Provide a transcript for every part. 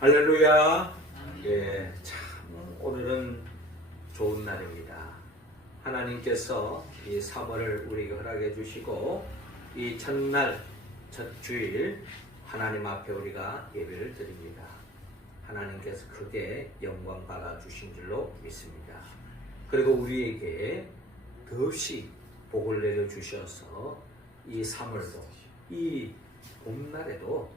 할렐루야. 예, 참 오늘은 좋은 날입니다. 하나님께서 이 3월을 우리에게 허락해 주시고 이 첫날 첫 주일 하나님 앞에 우리가 예배를 드립니다. 하나님께서 크게 영광 받아 주신 줄로 믿습니다. 그리고 우리에게 더없이 복을 내려 주셔서 이 3월도 이 봄날에도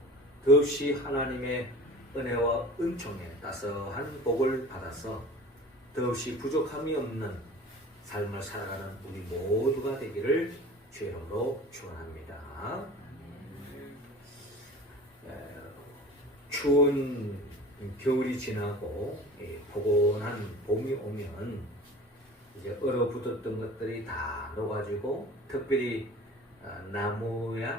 더없이 하나님의 은혜와 은총에 따스한 복을 받아서 더없이 부족함이 없는 삶을 살아가는 우리 모두가 되기를 주의로 축원합니다. 추운 겨울이 지나고 포근한 봄이 오면 이제 얼어붙었던 것들이 다 녹아지고 특별히 나무에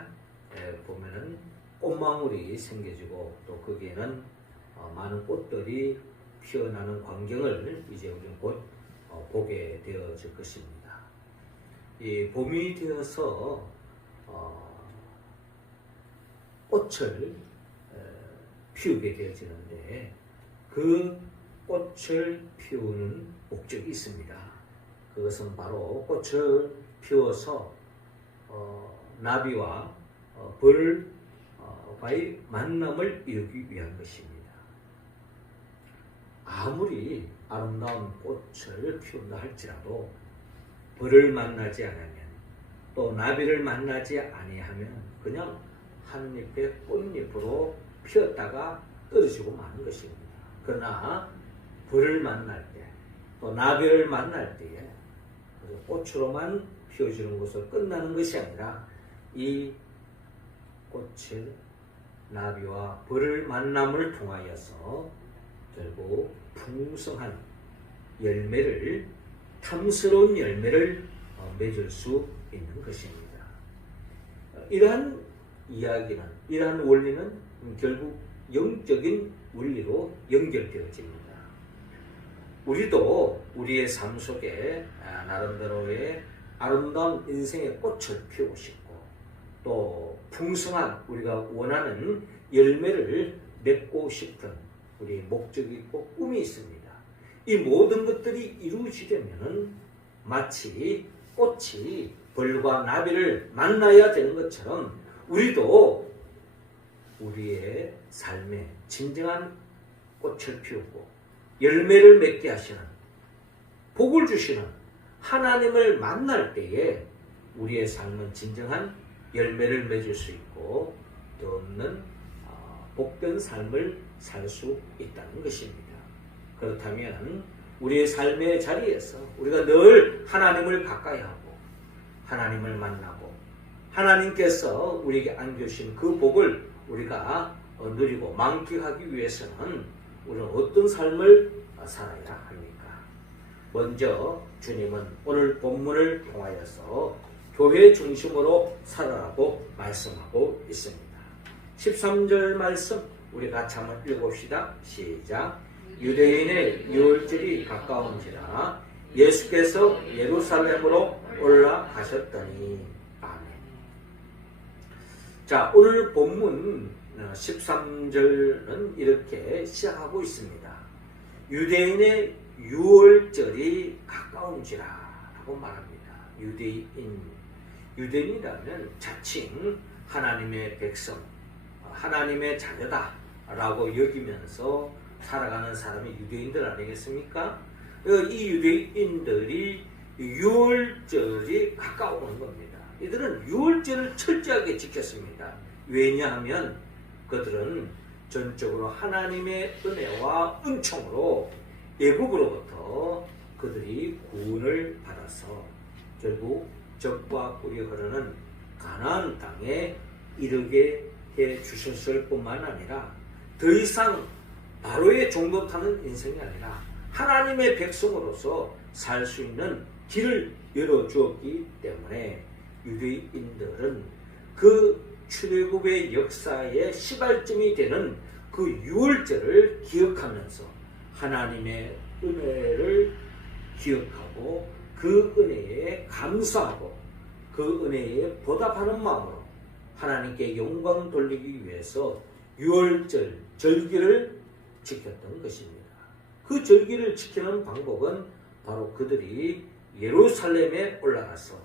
보면은 꽃망울이 생겨지고 또 거기에는 많은 꽃들이 피어나는 광경을 이제 우리는 곧 보게 되어질 것입니다. 이 봄이 되어서 꽃을 피우게 되어지는데 그 꽃을 피우는 목적이 있습니다. 그것은 바로 꽃을 피워서 나비와 벌과의 만남을 이루기 위한 것입니다. 아무리 아름다운 꽃을 피운다 할지라도 벌을 만나지 않으면 또 나비를 만나지 아니하면 그냥 한 잎의 꽃잎으로 피었다가 떨어지고 마는 것입니다. 그러나 벌을 만날 때 또 나비를 만날 때에 꽃으로만 피워지는 것으로 끝나는 것이 아니라 이 꽃을 나비와 벌을 만남을 통하여서 결국 풍성한 열매를 탐스러운 열매를 맺을 수 있는 것입니다. 이러한 이야기는 이러한 원리는 결국 영적인 원리로 연결되어집니다. 우리도 우리의 삶 속에 나름대로의 아름다운 인생의 꽃을 피우고 싶고 또 풍성한 우리가 원하는 열매를 맺고 싶은 우리의 목적이 있고 꿈이 있습니다. 이 모든 것들이 이루어지려면 마치 꽃이 벌과 나비를 만나야 되는 것처럼 우리도 우리의 삶에 진정한 꽃을 피우고 열매를 맺게 하시는 복을 주시는 하나님을 만날 때에 우리의 삶은 진정한 열매를 맺을 수 있고 또 없는 복된 삶을 살 수 있다는 것입니다. 그렇다면 우리의 삶의 자리에서 우리가 늘 하나님을 가까이 하고 하나님을 만나고 하나님께서 우리에게 안겨주신 그 복을 우리가 누리고 만끽하기 위해서는 우리는 어떤 삶을 살아야 합니까? 먼저 주님은 오늘 본문을 통하여서 교회 중심으로 살아라고 말씀하고 있습니다. 13절 말씀 우리 같이 한번 읽어봅시다. 시작. 유대인의 유월절이 가까운지라 예수께서 예루살렘으로 올라가셨더니. 아멘. 자, 오늘 본문 13절은 이렇게 시작하고 있습니다. 유대인의 유월절이 가까운지라 라고 말합니다. 유대인이라면 자칭 하나님의 백성, 하나님의 자녀다 라고 여기면서 살아가는 사람이 유대인들 아니겠습니까? 이 유대인들이 유월절이 가까워오는 겁니다. 이들은 유월절을 철저하게 지켰습니다. 왜냐하면 그들은 전적으로 하나님의 은혜와 은총으로 애굽으로부터 그들이 구원을 받아서 결국 적과 꿀이 흐르는 가나안 땅에 이르게 해 주셨을 뿐만 아니라 더 이상 바로의 종도 타는 인생이 아니라 하나님의 백성으로서 살 수 있는 길을 열어주었기 때문에 유대인들은 그 출애굽의 역사의 시발점이 되는 그 유월절을 기억하면서 하나님의 은혜를 기억하고 그 은혜에 감사하고 그 은혜에 보답하는 마음으로 하나님께 영광 돌리기 위해서 유월절 절기를 지켰던 것입니다. 그 절기를 지키는 방법은 바로 그들이 예루살렘에 올라가서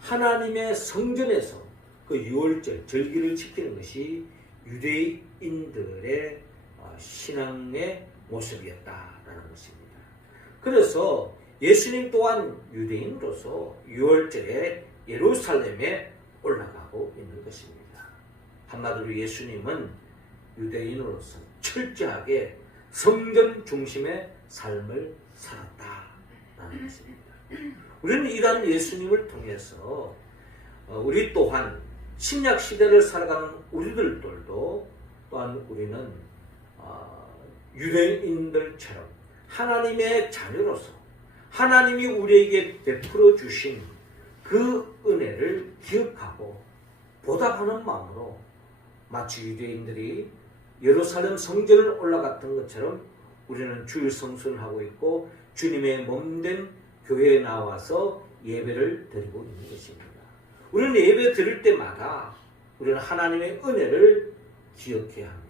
하나님의 성전에서 그 유월절 절기를 지키는 것이 유대인들의 신앙의 모습이었다라는 것입니다. 그래서 예수님 또한 유대인으로서 유월절에 예루살렘에 올라가고 있는 것입니다. 한마디로 예수님은 유대인으로서 철저하게 성전 중심의 삶을 살았다라는 것입니다. 우리는 이러한 예수님을 통해서 우리 또한 신약 시대를 살아가는 우리들도 또한 우리는 유대인들처럼 하나님의 자녀로서 하나님이 우리에게 베풀어 주신 그 은혜를 기억하고 보답하는 마음으로 마치 유대인들이 예루살렘 성전을 올라갔던 것처럼 우리는 주일 성수를 하고 있고 주님의 몸된 교회에 나와서 예배를 드리고 있는 것입니다. 우리는 예배 드릴 때마다 우리는 하나님의 은혜를 기억해야 합니다.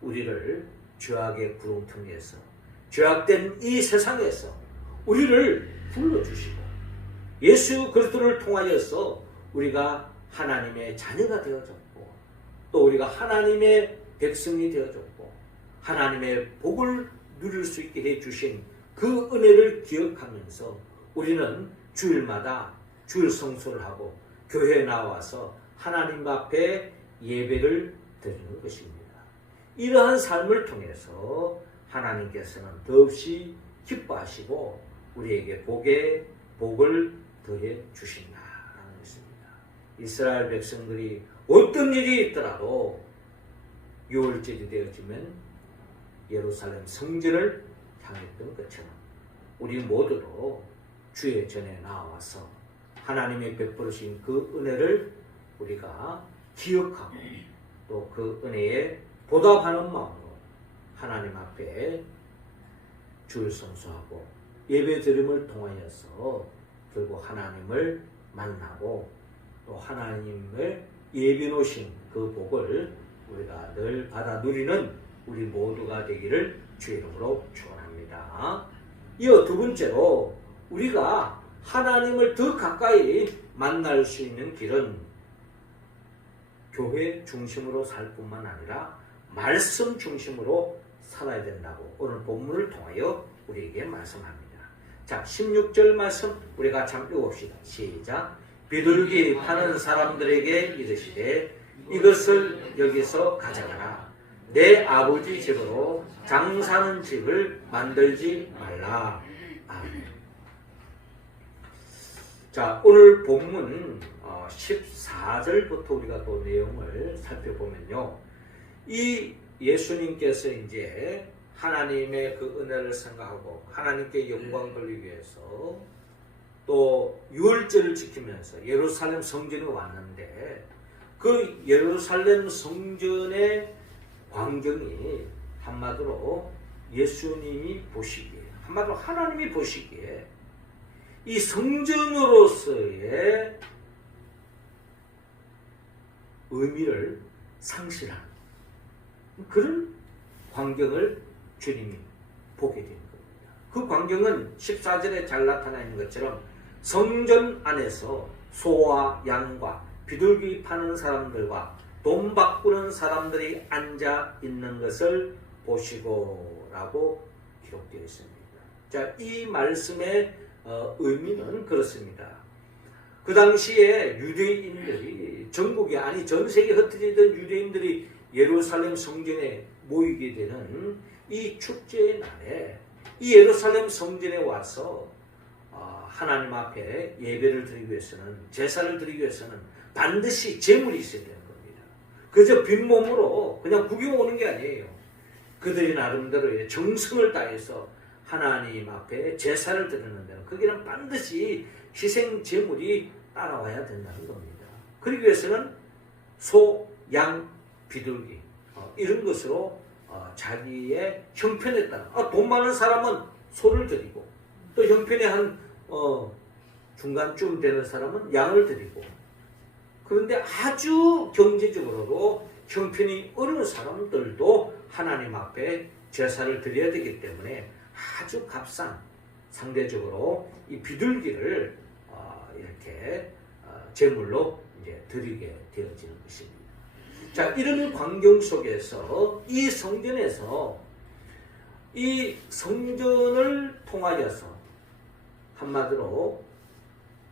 우리를 죄악의 구렁텅이에서 죄악된 이 세상에서 우리를 불러주시고 예수 그리스도를 통하여서 우리가 하나님의 자녀가 되어졌고 또 우리가 하나님의 백성이 되어졌고 하나님의 복을 누릴 수 있게 해주신 그 은혜를 기억하면서 우리는 주일마다 주일 성수를 하고 교회에 나와서 하나님 앞에 예배를 드리는 것입니다. 이러한 삶을 통해서 하나님께서는 더없이 기뻐하시고 우리에게 복을 더해 주신다라는 것입니다. 이스라엘 백성들이 어떤 일이 있더라도 유월절이 되어지면 예루살렘 성전을 향했던 것처럼 우리 모두도 주의 전에 나와서 하나님의 베풀으신 그 은혜를 우리가 기억하고 또 그 은혜에 보답하는 마음으로 하나님 앞에 주일 성수하고 예배 드림을 통하여서 결국 하나님을 만나고 또 하나님을 예비 놓으신 그 복을 우리가 늘 받아 누리는 우리 모두가 되기를 주의 이름으로 축원합니다. 이어 두 번째로 우리가 하나님을 더 가까이 만날 수 있는 길은 교회 중심으로 살 뿐만 아니라 말씀 중심으로 살아야 된다고 오늘 본문을 통하여 우리에게 말씀합니다. 자, 16절 말씀 우리가 같이 한번 읽어봅시다. 시작. 비둘기 파는 사람들에게 이르시되 이것을 여기서 가져가라. 내 아버지 집으로 장사하는 집을 만들지 말라. 아멘. 자, 오늘 본문 14절부터 우리가 또 내용을 살펴보면요. 이 예수님께서 이제 하나님의 그 은혜를 생각하고 하나님께 영광 돌리기 위해서 또 유월절을 지키면서 예루살렘 성전에 왔는데 그 예루살렘 성전의 광경이 한마디로 예수님이 보시기에 한마디로 하나님이 보시기에 이 성전으로서의 의미를 상실한 그런 광경을 주님이 보게 된 겁니다. 그 광경은 14절에 잘 나타나 있는 것처럼 성전 안에서 소와 양과 비둘기 파는 사람들과 돈 바꾸는 사람들이 앉아 있는 것을 보시고 라고 기록되어 있습니다. 자, 이 말씀의 의미는 그렇습니다. 그 당시에 유대인들이 전국에 아니 전 세계에 흩어지던 유대인들이 예루살렘 성전에 모이게 되는 이 축제의 날에 이 예루살렘 성전에 와서 하나님 앞에 예배를 드리기 위해서는 제사를 드리기 위해서는 반드시 제물이 있어야 되는 겁니다. 그저 빈몸으로 그냥 구경 오는 게 아니에요. 그들이 나름대로의 정성을 다해서 하나님 앞에 제사를 드리는 데는 거기는 반드시 희생 제물이 따라와야 된다는 겁니다. 그러기 위해서는 소, 양, 비둘기 이런 것으로 자기의 형편에 따라 돈 많은 사람은 소를 드리고 또 형편에 한 중간쯤 되는 사람은 양을 드리고 그런데 아주 경제적으로도 형편이 어려운 사람들도 하나님 앞에 제사를 드려야 되기 때문에 아주 값싼 상대적으로 이 비둘기를 이렇게 제물로 이제 드리게 되어지는 것입니다. 자, 이런 광경 속에서 이 성전에서 이 성전을 통하여서 한마디로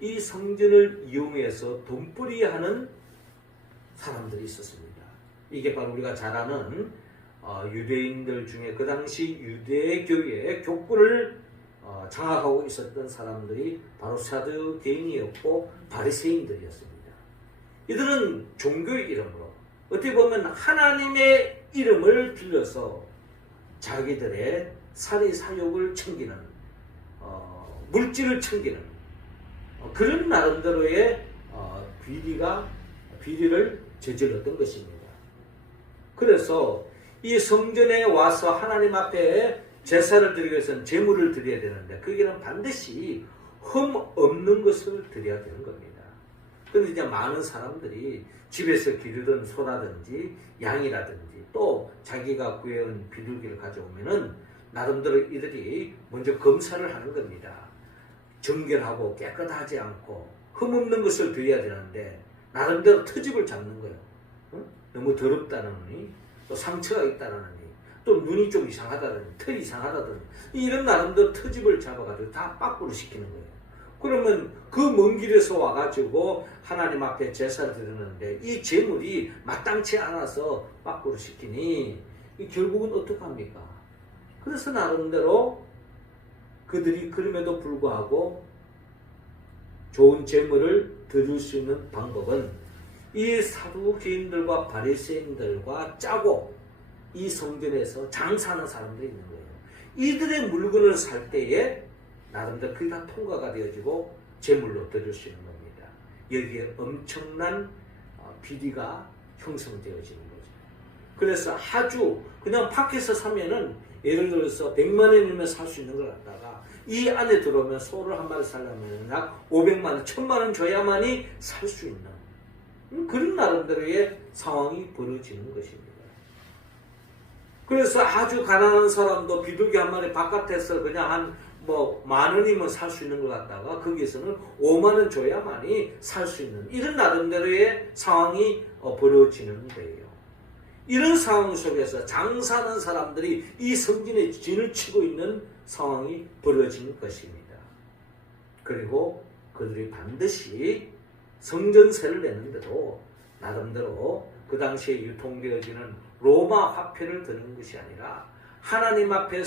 이 성전을 이용해서 돈벌이하는 사람들이 있었습니다. 이게 바로 우리가 잘 아는 유대인들 중에 그 당시 유대교의 교권을 장악하고 있었던 사람들이 바로 사두개인이었고 바리새인들이었습니다. 이들은 종교의 이름으로 어떻게 보면 하나님의 이름을 빌려서 자기들의 사리사욕을 챙기는 물질을 챙기는 그런 나름대로의 비리를 저질렀던 것입니다. 그래서 이 성전에 와서 하나님 앞에 제사를 드리기 위해서는 제물을 드려야 되는데 거기는 반드시 흠 없는 것을 드려야 되는 겁니다. 그런데 이제 많은 사람들이 집에서 기르던 소라든지 양이라든지 또 자기가 구해온 비둘기를 가져오면은 나름대로 이들이 먼저 검사를 하는 겁니다. 정결하고 깨끗하지 않고 흠없는 것을 드려야 되는데 나름대로 트집을 잡는 거예요. 너무 더럽다느니 또 상처가 있다느니 또 눈이 좀 이상하다느니 털이 이상하다느니 이런 나름대로 트집을 잡아가지고 다 빠꾸로 시키는 거예요. 그러면 그 먼 길에서 와가지고 하나님 앞에 제사를 드리는데 이 제물이 마땅치 않아서 빠꾸로 시키니 결국은 어떡합니까? 그래서 나름대로 그들이 그럼에도 불구하고 좋은 제물을 드릴 수 있는 방법은 이 사두개인들과 바리새인들과 짜고 이 성전에서 장사하는 사람들이 있는 거예요. 이들의 물건을 살 때에 나름대로 그게 다 통과가 되어지고 제물로 드릴 수 있는 겁니다. 여기에 엄청난 비리가 형성되어지는 거죠. 그래서 아주 그냥 밖에서 사면은 예를 들어서 100만 원이면 살 수 있는 걸 갖다가 이 안에 들어오면 소를 한 마리 살려면 약 500만 원, 1000만 원 줘야만이 살 수 있는 그런 나름대로의 상황이 벌어지는 것입니다. 그래서 아주 가난한 사람도 비둘기 한 마리 바깥에서 그냥 한 만 원이면 살 수 있는 것 같다가 거기에서는 5만 원 줘야만이 살 수 있는 이런 나름대로의 상황이 벌어지는 거예요. 이런 상황 속에서 장사하는 사람들이 이 성전에 진을 치고 있는 상황이 벌어진 것입니다. 그리고 그들이 반드시 성전세를 내는데도 나름대로 그 당시에 유통되어지는 로마 화폐를 드는 것이 아니라 하나님 앞에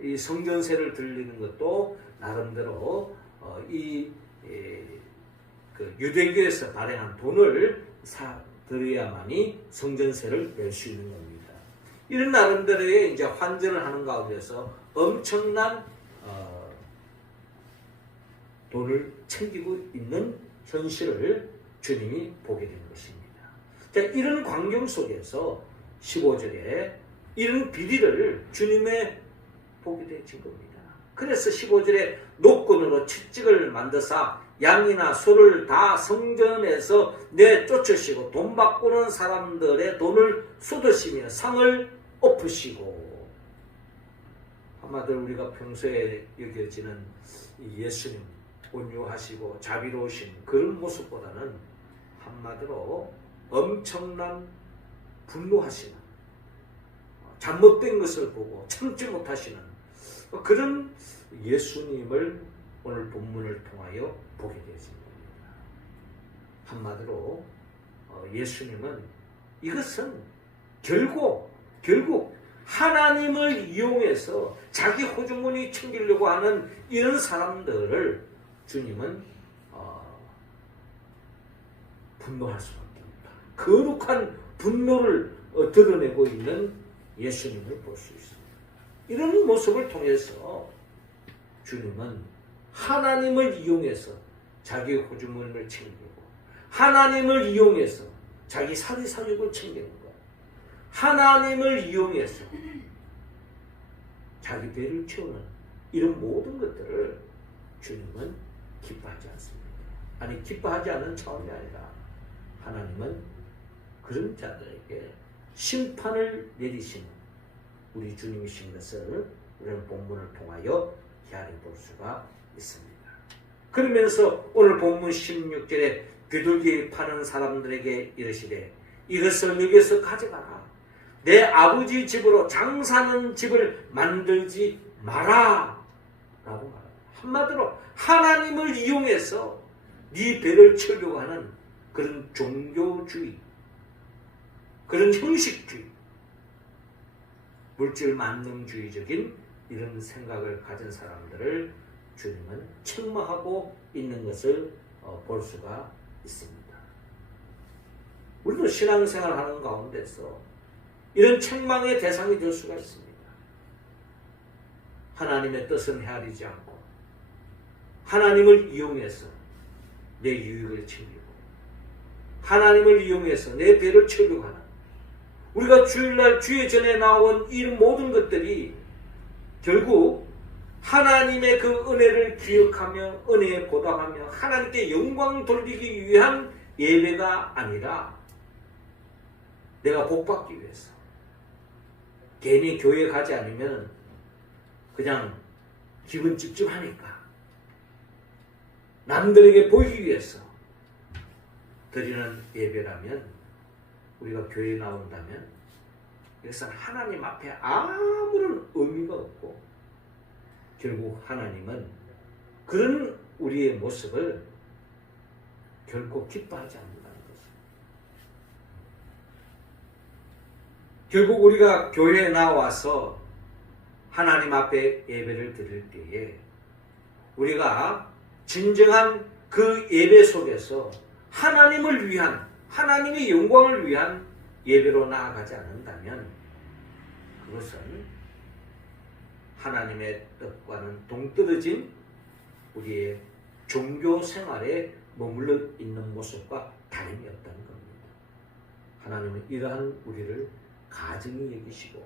이 성전세를 드리는 것도 나름대로 그 유대교에서 발행한 돈을 드려야만이 성전세를 낼 수 있는 겁니다. 이런 나름대로의 이제 환전을 하는 가운데서 엄청난 돈을 챙기고 있는 현실을 주님이 보게 된 것입니다. 자, 이런 광경 속에서 15절에 이런 비리를 주님의 보게 되신 겁니다. 그래서 15절에 노끈으로 채찍을 만드사 양이나 소를 다 성전에서 내쫓으시고 돈 바꾸는 사람들의 돈을 쏟으시며 상을 엎으시고 한마디로 우리가 평소에 여겨지는 예수님 온유하시고 자비로우신 그런 모습보다는 한마디로 엄청난 분노하시는 잘못된 것을 보고 참지 못하시는 그런 예수님을 오늘 본문을 통하여 보게 되었습니다. 한마디로 예수님은 이것은 결국 하나님을 이용해서 자기 호주머니 챙기려고 하는 이런 사람들을 주님은 분노할 수밖에 없다. 거룩한 분노를 드러내고 있는 예수님을 볼 수 있습니다. 이런 모습을 통해서 주님은 하나님을 이용해서 자기 호주머니를 챙기고 하나님을 이용해서 자기 사리사욕을 챙기는 것, 하나님을 이용해서 자기 배를 채우는 이런 모든 것들을 주님은 기뻐하지 않습니다. 아니 기뻐하지 않는 차원이 아니라 하나님은 그런 자들에게 심판을 내리시는 우리 주님이신 것을 우리는 본문을 통하여 헤아려 볼 수가 있습니다. 그러면서 오늘 본문 16절에 비둘기 파는 사람들에게 이르시되 이것을 여기서 가져가라. 내 아버지 집으로 장사하는 집을 만들지 마라 라고 말합니다. 한마디로 하나님을 이용해서 네 배를 채우려고 하는 그런 종교주의, 그런 형식주의, 물질 만능주의적인 이런 생각을 가진 사람들을 주님은 책망하고 있는 것을 볼 수가 있습니다. 우리도 신앙생활 하는 가운데서 이런 책망의 대상이 될 수가 있습니다. 하나님의 뜻은 헤아리지 않고 하나님을 이용해서 내 유익을 챙기고 하나님을 이용해서 내 배를 채우려고 하는, 우리가 주일날 주의 전에 나온 이 모든 것들이 결국 하나님의 그 은혜를 기억하며 은혜에 보답하며 하나님께 영광 돌리기 위한 예배가 아니라 내가 복받기 위해서, 괜히 교회 가지 않으면 그냥 기분 찝찝하니까 남들에게 보이기 위해서 드리는 예배라면, 우리가 교회에 나온다면 이것은 하나님 앞에 아무런 의미가 없고 결국 하나님은 그런 우리의 모습을 결코 기뻐하지 않는다는 것입니다. 결국 우리가 교회에 나와서 하나님 앞에 예배를 드릴 때에 우리가 진정한 그 예배 속에서 하나님을 위한, 하나님의 영광을 위한 예배로 나아가지 않는다면 그것은 하나님의 뜻과는 동떨어진 우리의 종교 생활에 머물러 있는 모습과 다름이 없다는 겁니다. 하나님은 이러한 우리를 가증히 여기시고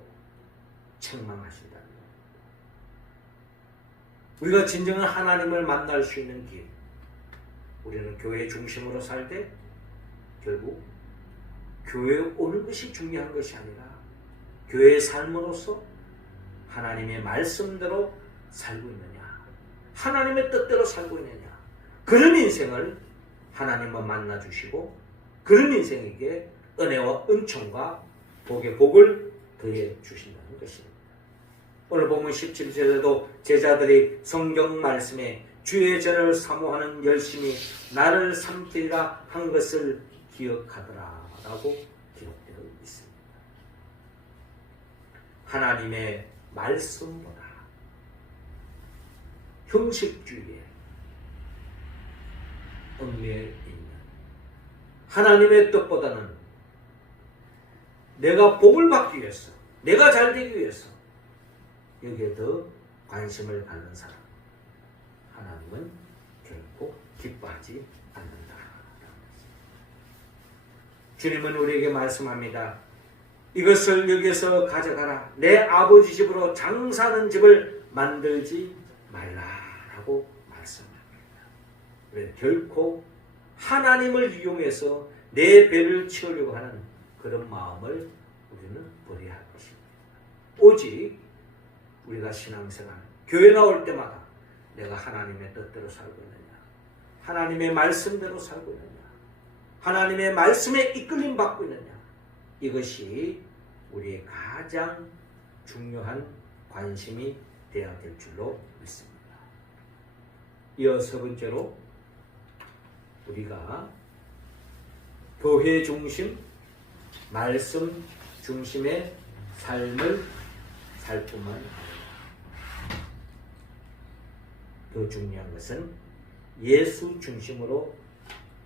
책망하신다는 겁니다. 우리가 진정한 하나님을 만날 수 있는 길, 우리는 교회 중심으로 살 때 결국 교회에 오는 것이 중요한 것이 아니라 교회의 삶으로서 하나님의 말씀대로 살고 있느냐, 하나님의 뜻대로 살고 있느냐, 그런 인생을 하나님은 만나주시고 그런 인생에게 은혜와 은총과 복의 복을 더해 주신다는 것입니다. 오늘 보면 17절에도 제자들이 성경 말씀에 주의 전을 사모하는 열심히 나를 삼키리라 한 것을 기억하더라 라고 기록되어 있습니다. 하나님의 말씀보다 형식주의에 얽매여 있는, 하나님의 뜻보다는 내가 복을 받기 위해서, 내가 잘 되기 위해서 여기에 더 관심을 갖는 사람, 하나님은 결코 기뻐하지 않는다. 주님은 우리에게 말씀합니다. 이것을 여기서 가져가라. 내 아버지 집으로 장사하는 집을 만들지 말라라고 말씀합니다. 왜? 결코 하나님을 이용해서 내 배를 채우려고 하는 그런 마음을 우리는 버려야 할 것입니다. 오직 우리가 신앙생활, 교회 나올 때마다 내가 하나님의 뜻대로 살고 있느냐, 하나님의 말씀대로 살고 있느냐, 하나님의 말씀에 이끌림 받고 있느냐, 이것이 우리의 가장 중요한 관심이 되어야 될 줄로 믿습니다. 이어서 번째로 우리가 교회 중심, 말씀 중심의 삶을 살 뿐만 아니라 더 중요한 것은 예수 중심으로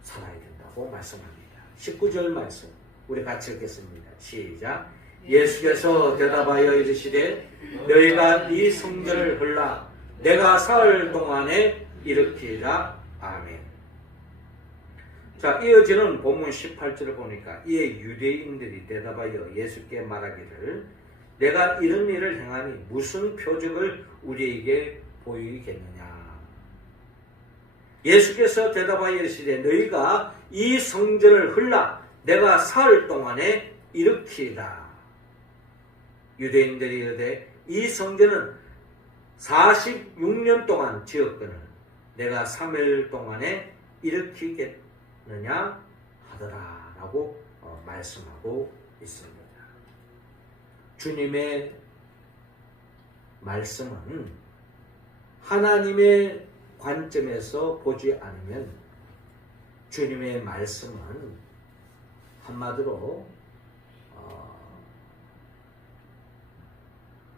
살아야 된다고 말씀합니다. 19절 말씀 우리 같이 읽겠습니다. 시작. 예수께서 대답하여 이르시되 너희가 이 성전을 헐라 내가 사흘 동안에 일으키리라. 아멘. 자, 이어지는 본문 18절을 보니까 이에 유대인들이 대답하여 예수께 말하기를 내가 이런 일을 행하니 무슨 표적을 우리에게 보이겠느냐. 예수께서 대답하여 이르시되 너희가 이 성전을 헐라 내가 사흘 동안에 일으키리라. 유대인들이 이르되 이 성전은 46년 동안 지었거늘 내가 3일 동안에 일으키겠느냐 하더라 라고 말씀하고 있습니다. 주님의 말씀은 하나님의 관점에서 보지 않으면 주님의 말씀은 한마디로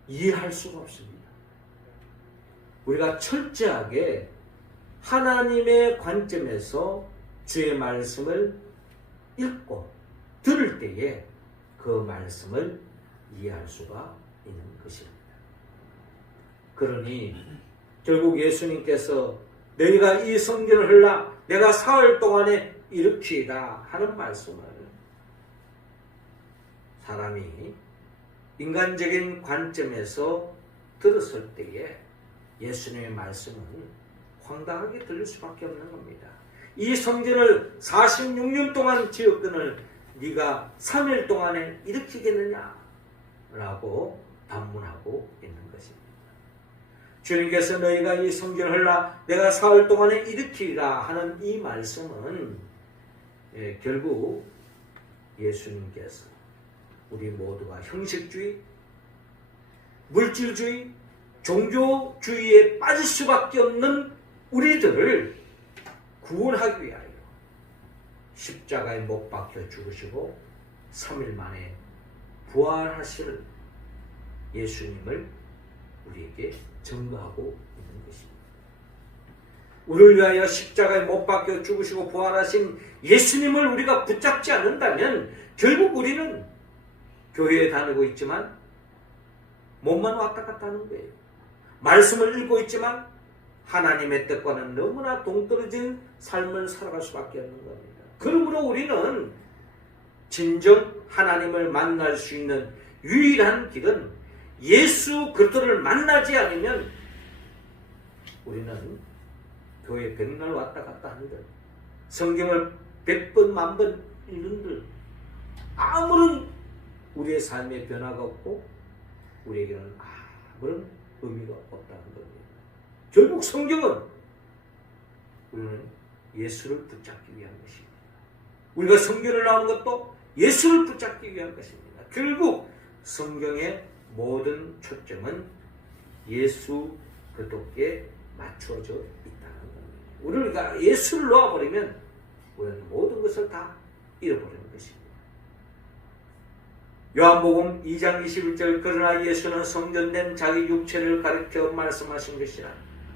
이해할 수가 없습니다. 우리가 철저하게 하나님의 관점에서 주의 말씀을 읽고 들을 때에 그 말씀을 이해할 수가 있는 것입니다. 그러니 결국 예수님께서 너희가 이 성전을 헐라 내가 사흘 동안에 일으키리라 하는 말씀을 사람이 인간적인 관점에서 들었을 때에 예수님의 말씀은 황당하게 들릴 수밖에 없는 겁니다. 이 성전을 46년 동안 지었거늘 네가 3일 동안에 일으키겠느냐 라고 반문하고 있는 것입니다. 주님께서 너희가 이 성전을 헐라 내가 사흘 동안에 일으키리라 하는 이 말씀은 결국 예수님께서 우리 모두가 형식주의, 물질주의, 종교주의에 빠질 수밖에 없는 우리들을 구원하기 위하여 십자가에 못 박혀 죽으시고 3일 만에 부활하실 예수님을 우리에게 증거하고 있는 것입니다. 우리를 위하여 십자가에 못 박혀 죽으시고 부활하신 예수님을 우리가 붙잡지 않는다면 결국 우리는 교회에 다니고 있지만 몸만 왔다 갔다 하는 거예요. 말씀을 읽고 있지만 하나님의 뜻과는 너무나 동떨어진 삶을 살아갈 수밖에 없는 겁니다. 그러므로 우리는 진정 하나님을 만날 수 있는 유일한 길은 예수 그리스도를 만나지 않으면 우리는 교회 백날 왔다 갔다 한들 성경을 100번 만번 읽는들 아무런 우리의 삶에 변화가 없고 우리에게는 아무런 의미가 없다는 겁니다. 결국 성경은 우리는 예수를 붙잡기 위한 것입니다. 우리가 성경을 나오는 것도 예수를 붙잡기 위한 것입니다. 결국 성경의 모든 초점은 예수 그리스도께 맞춰져 있다는 겁니다. 우리가 예수를 놓아버리면 우리는 모든 것을 다 잃어버리는 것입니다. 요한복음 2장 21절 그러나 예수는 성전된 자기 육체를 가리켜 말씀하신 것이라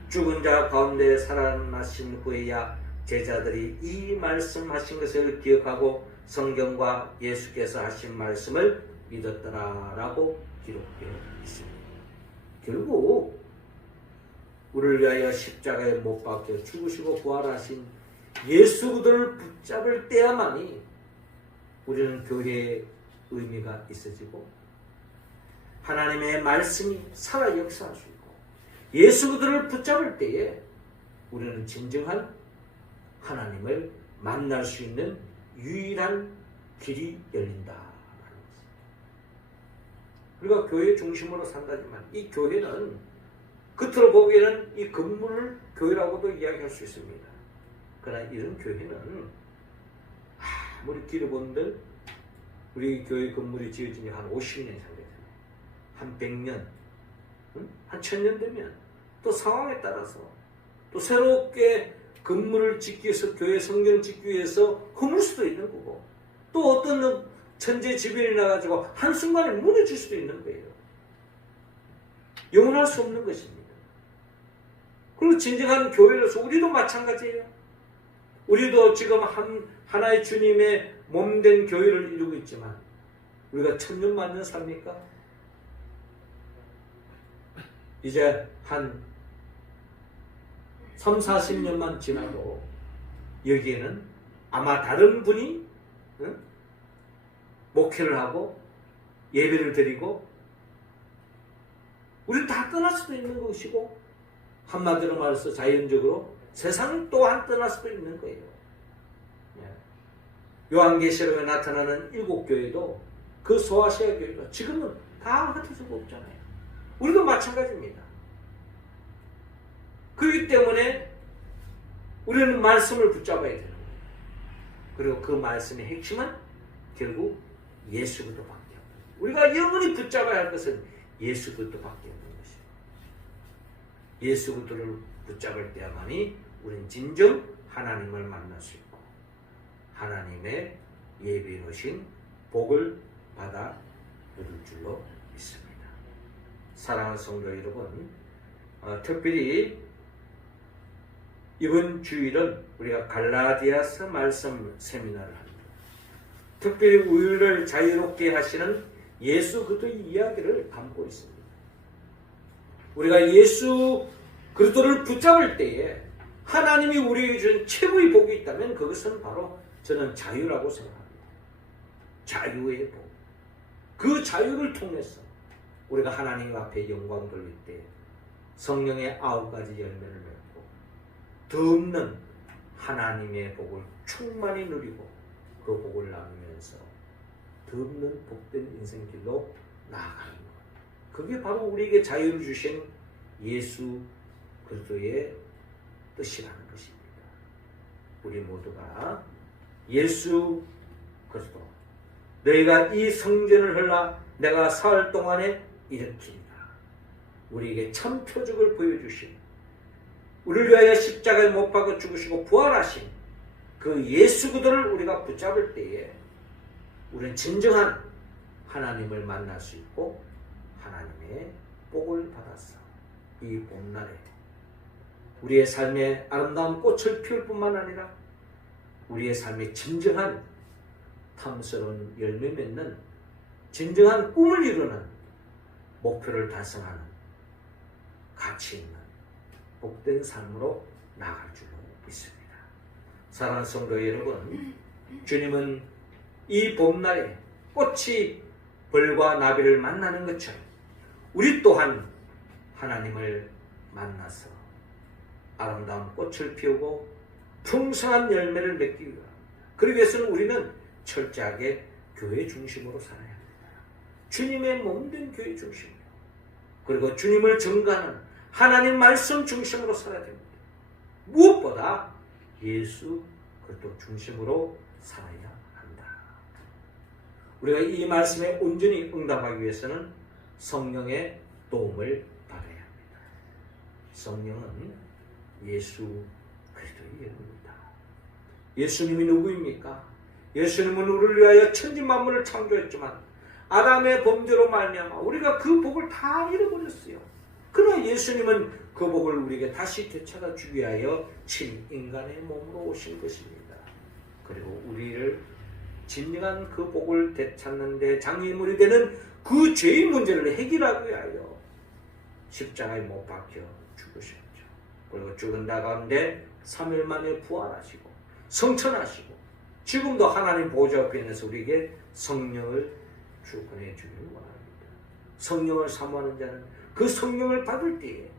죽은 자 가운데 살아나신 후에야 제자들이 이 말씀하신 것을 기억하고 성경과 예수께서 하신 말씀을 믿었더라라고 기록되어 있습니다. 결국 우리를 위하여 십자가에 못 박혀 죽으시고 부활하신 예수 그리스도를 붙잡을 때야만이 우리는 교회의 의미가 있어지고 하나님의 말씀이 살아 역사할 수 있고 예수 그리스도를 붙잡을 때에 우리는 진정한 하나님을 만날 수 있는 유일한 길이 열린다라는 것입니다. 우리가 교회 중심으로 산다지만 이 교회는 겉으로 보기에는 이 건물을 교회라고도 이야기할 수 있습니다. 그러나 이런 교회는 아무리 길어본들 우리 교회 건물이 지어진 지 한 50년 이상 되잖아요. 한 100년, 한 1000년 되면 또 상황에 따라서 또 새롭게 건물을 짓기 위해서 교회 성경을 짓기 위해서 허물 수도 있는 거고 또 어떤 천재지변이 나가지고 한순간에 무너질 수도 있는 거예요. 영원할 수 없는 것입니다. 그리고 진정한 교회로서 우리도 마찬가지예요. 우리도 지금 하나의 주님의 몸된 교회를 이루고 있지만 우리가 1000년 맞는 삽니까? 이제 한 3, 40년만 지나도 여기에는 아마 다른 분이 목회를 하고 예배를 드리고 우리는 다 떠날 수도 있는 것이고 한마디로 말해서 자연적으로 세상을 또한 떠날 수도 있는 거예요. 요한계시록에 나타나는 7교회도 그 소아시아 교회도 지금은 다 다 흩어져 없잖아요. 우리도 마찬가지입니다. 그렇기 때문에 우리는 말씀을 붙잡아야 되는 거예요. 그리고 그 말씀의 핵심은 결국 예수 그리스도밖에 없는 거예요. 우리가 영원히 붙잡아야 할 것은 예수 그리스도밖에 없는 것이에요. 예수 그리스도를 붙잡을 때야만이 우리는 진정 하나님을 만날 수 있고 하나님의 예비해 놓으신 복을 받아 누릴 줄로 믿습니다. 사랑하는 성도 여러분, 특별히 이번 주일은 우리가 갈라디아서 말씀 세미나를 합니다. 특별히 우리를 자유롭게 하시는 예수 그리스도의 이야기를 담고 있습니다. 우리가 예수 그리스도를 붙잡을 때에 하나님이 우리에게 준 최고의 복이 있다면 그것은 바로 저는 자유라고 생각합니다. 자유의 복. 그 자유를 통해서 우리가 하나님 앞에 영광 돌릴 때 성령의 9가지 열매를 맺고 더 없는 하나님의 복을 충만히 누리고 그 복을 나누면서 더 없는 복된 인생길로 나아가는 것. 그게 바로 우리에게 자유를 주신 예수 그리스도의 뜻이라는 것입니다. 우리 모두가 예수 그리스도 너희가 이 성전을 흘러 내가 사흘 동안에 일으키리라. 우리에게 참 표적을 보여주신 우리를 위하여 십자가에 못 박아 죽으시고 부활하신 그 예수 그리스도를 우리가 붙잡을 때에 우리는 진정한 하나님을 만날 수 있고 하나님의 복을 받았어. 이 봄날에 우리의 삶에 아름다운 꽃을 피울 뿐만 아니라 우리의 삶에 진정한 탐스러운 열매 맺는 진정한 꿈을 이루는 목표를 달성하는 가치 있는 복된 삶으로 나아갈 줄로 믿습니다. 사랑하는 성도 여러분, 주님은 이 봄날에 꽃이 벌과 나비를 만나는 것처럼 우리 또한 하나님을 만나서 아름다운 꽃을 피우고 풍성한 열매를 맺기 위합니다. 그러기 위해서는 우리는 철저하게 교회 중심으로 살아야 합니다. 주님의 몸된 교회 중심으로, 그리고 주님을 증거하는 하나님 말씀 중심으로 살아야 됩니다. 무엇보다 예수 그리스도 중심으로 살아야 한다. 우리가 이 말씀에 온전히 응답하기 위해서는 성령의 도움을 받아야 합니다. 성령은 예수 그리스도의 이름입니다. 예수님이 누구입니까? 예수님은 우리를 위하여 천지 만물을 창조했지만 아담의 범죄로 말미암아 우리가 그 복을 다 잃어버렸어요. 그러나 예수님은 그 복을 우리에게 다시 되찾아 주기 위하여 친 인간의 몸으로 오신 것입니다. 그리고 우리를 진정한 그 복을 되찾는 데 장애물이 되는 그 죄의 문제를 해결하기 위하여 십자가에 못 박혀 죽으셨죠. 그리고 죽은 다 가운데 3일 만에 부활하시고 성천하시고 지금도 하나님 보좌 앞에 있는 우리에게 성령을 주권해 주기를 원합니다. 성령을 사모하는 자는 그 성령을 받을 때에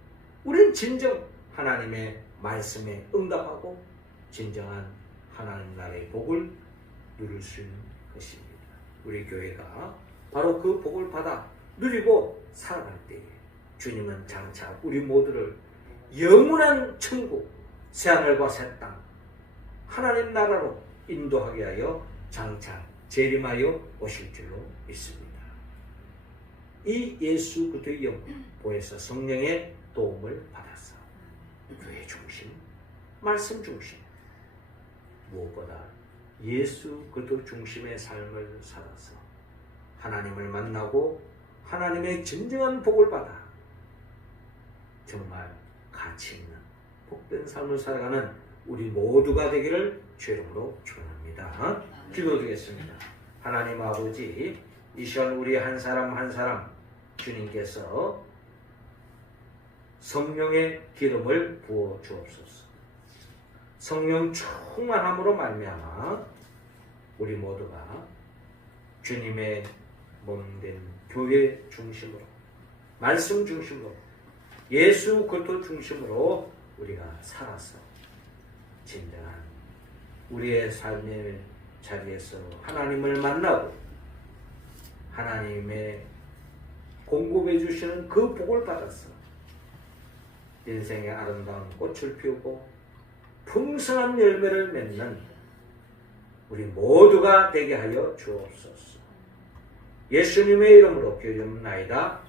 우리는 진정 하나님의 말씀에 응답하고 진정한 하나님 나라의 복을 누릴 수 있는 것입니다. 우리 교회가 바로 그 복을 받아 누리고 살아갈 때에 주님은 장차 우리 모두를 영원한 천국, 새하늘과 새 땅, 하나님 나라로 인도하게 하여 장차 재림하여 오실 줄로 믿습니다. 이 예수 그리스도의 영보에서 성령의 도움을 받아서 교회 중심, 말씀 중심, 무엇보다 예수 그리스도 중심의 삶을 살아서 하나님을 만나고 하나님의 진정한 복을 받아 정말 가치 있는 복된 삶을 살아가는 우리 모두가 되기를 주의 이름으로 축원합니다. 기도드리겠습니다. 하나님 아버지, 이 시간 우리 한 사람 한 사람 주님께서 성령의 기름을 부어 주옵소서. 성령 충만함으로 말미암아 우리 모두가 주님의 몸된 교회 중심으로, 말씀 중심으로, 예수 그리스도 중심으로 우리가 살아서 진정한 우리의 삶의 자리에서 하나님을 만나고 하나님의 공급해 주시는 그 복을 받아서 인생의 아름다운 꽃을 피우고 풍성한 열매를 맺는 우리 모두가 되게 하여 주옵소서. 예수님의 이름으로 기도드립니다.